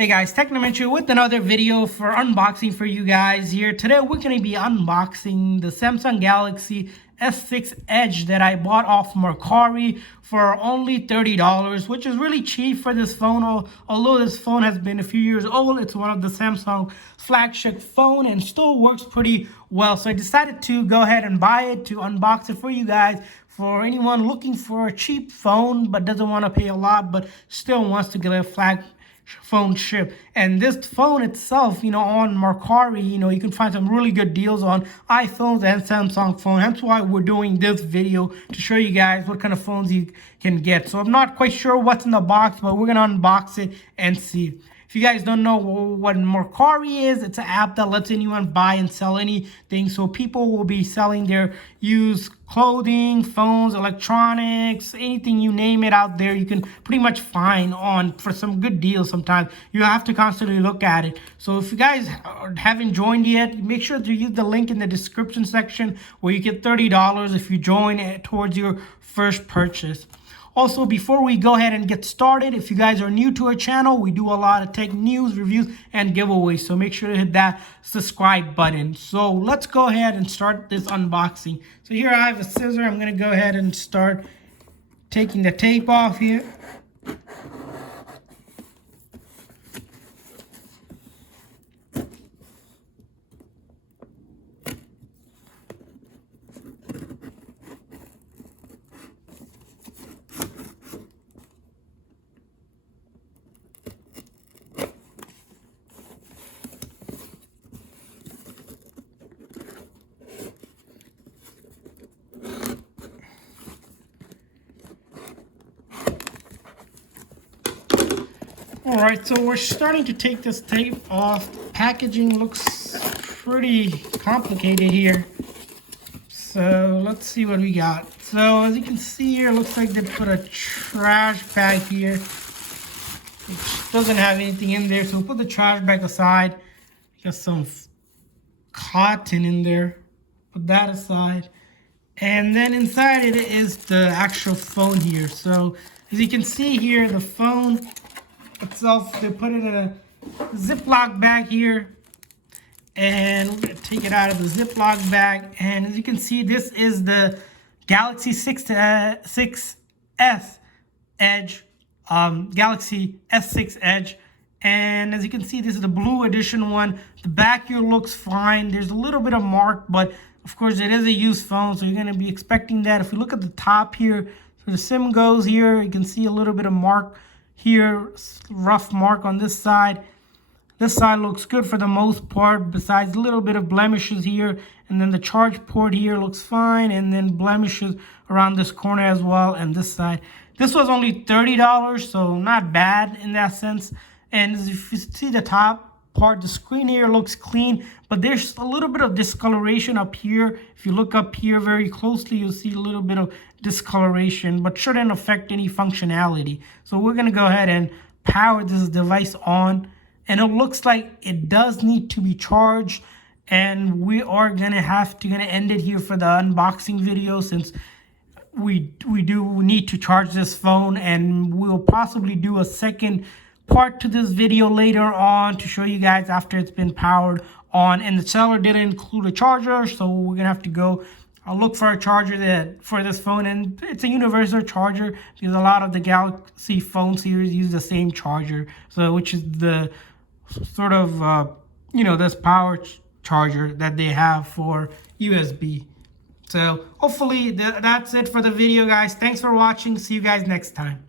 Hey guys, Technometry with another video for unboxing for you guys here. Today we're going to be unboxing the Samsung Galaxy S6 Edge that I bought off Mercari for only $30, which is really cheap for this phone. Although this phone has been a few years old, it's one of the Samsung flagship phone and still works pretty well. So I decided to go ahead and buy it to unbox it for you guys. For anyone looking for a cheap phone but doesn't want to pay a lot but still wants to get a phone ship. And this phone itself, on Mercari, you can find some really good deals on iPhones and Samsung phone. Hence why we're doing this video to show you guys what kind of phones you can get. So I'm not quite sure what's in the box, but we're gonna unbox it and see. If you guys don't know what Mercari is, it's an app that lets anyone buy and sell anything. So people will be selling their used clothing, phones, electronics, anything you name it out there, you can pretty much find on for some good deals. Sometimes you have to constantly look at it. So if you guys haven't joined yet, make sure to use the link in the description section where you get $30 if you join towards your first purchase. Also, before we go ahead and get started, if you guys are new to our channel, we do a lot of tech news, reviews, and giveaways. So make sure to hit that subscribe button. So let's go ahead and start this unboxing. So here I have a scissor. I'm going to go ahead and start taking the tape off here. Alright, so we're starting to take this tape off. The packaging looks pretty complicated here. So let's see what we got. So as you can see here, it looks like they put a trash bag here, which doesn't have anything in there. So we'll put the trash bag aside. Got some cotton in there. Put that aside. And then inside it is the actual phone here. So as you can see here, the phone itself, they put it in a Ziploc bag here, and we're gonna take it out of the Ziploc bag. And as you can see, this is the Galaxy 6S Edge, Galaxy S6 Edge. And as you can see, this is the blue edition one. The back here looks fine. There's a little bit of mark, but of course it is a used phone, so you're gonna be expecting that. If you look at the top here, where the SIM goes here, you can see a little bit of mark here, rough mark on this side. This side looks good for the most part, besides a little bit of blemishes here. And then the charge port here looks fine, and then blemishes around this corner as well, and this side. This was only $30, so not bad in that sense. And if you see the top part, the screen here looks clean, but there's a little bit of discoloration up here. If you look up here very closely, you'll see a little bit of discoloration, but shouldn't affect any functionality. So we're going to go ahead and power this device on, and it looks like it does need to be charged, and we are going to end it here for the unboxing video, since we do need to charge this phone, and we'll possibly do a second part to this video later on to show you guys after it's been powered on. And the seller didn't include a charger, so we're gonna have to go look for a charger for this phone. And it's a universal charger because a lot of the Galaxy phone series use the same charger, so which is the sort of this power charger that they have for USB. So hopefully that's it for the video, guys. Thanks for watching. See you guys next time.